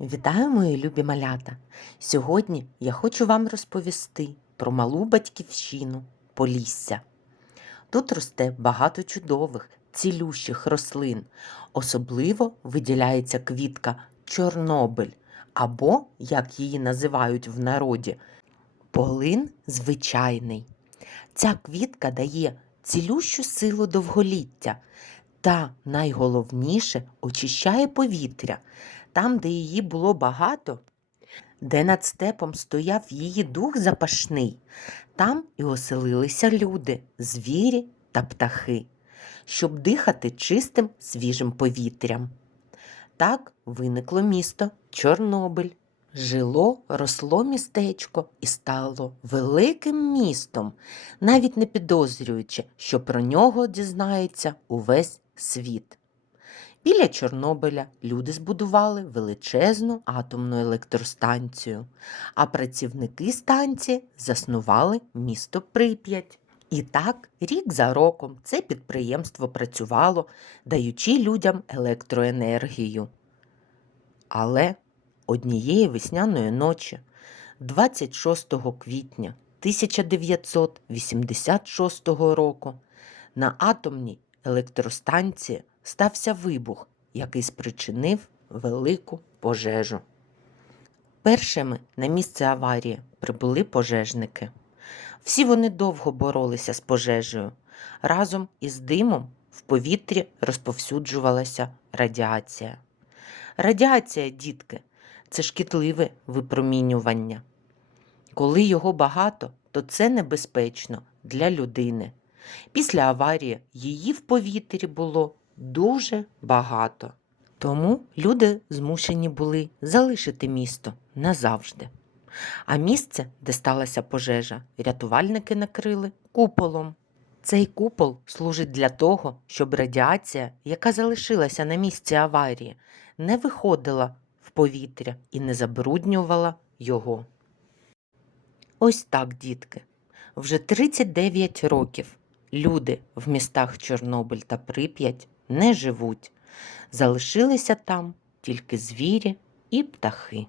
Вітаю, мої любі малята! Сьогодні я хочу вам розповісти про малу батьківщину Полісся. Тут росте багато чудових, цілющих рослин. Особливо виділяється квітка Чорнобиль, або, як її називають в народі, полин звичайний. Ця квітка дає цілющу силу довголіття та, найголовніше, очищає повітря. Там, де її було багато, де над степом стояв її дух запашний, там і оселилися люди, звірі та птахи, щоб дихати чистим свіжим повітрям. Так виникло місто Чорнобиль. Жило, росло містечко і стало великим містом, навіть не підозрюючи, що про нього дізнається увесь світ. Біля Чорнобиля люди збудували величезну атомну електростанцію, а працівники станції заснували місто Прип'ять. І так, рік за роком це підприємство працювало, даючи людям електроенергію. Але однієї весняної ночі, 26 квітня 1986 року, на атомній електростанції стався вибух, який спричинив велику пожежу. Першими на місце аварії прибули пожежники. Всі вони довго боролися з пожежею. Разом із димом в повітрі розповсюджувалася радіація. Радіація, дітки, це шкідливе випромінювання. Коли його багато, то це небезпечно для людини. Після аварії її в повітрі було дуже багато. Тому люди змушені були залишити місто назавжди. А місце, де сталася пожежа, рятувальники накрили куполом. Цей купол служить для того, щоб радіація, яка залишилася на місці аварії, не виходила в повітря і не забруднювала його. Ось так, дітки. Вже 39 років люди в містах Чорнобиль та Прип'ять не живуть. Залишилися там тільки звірі і птахи.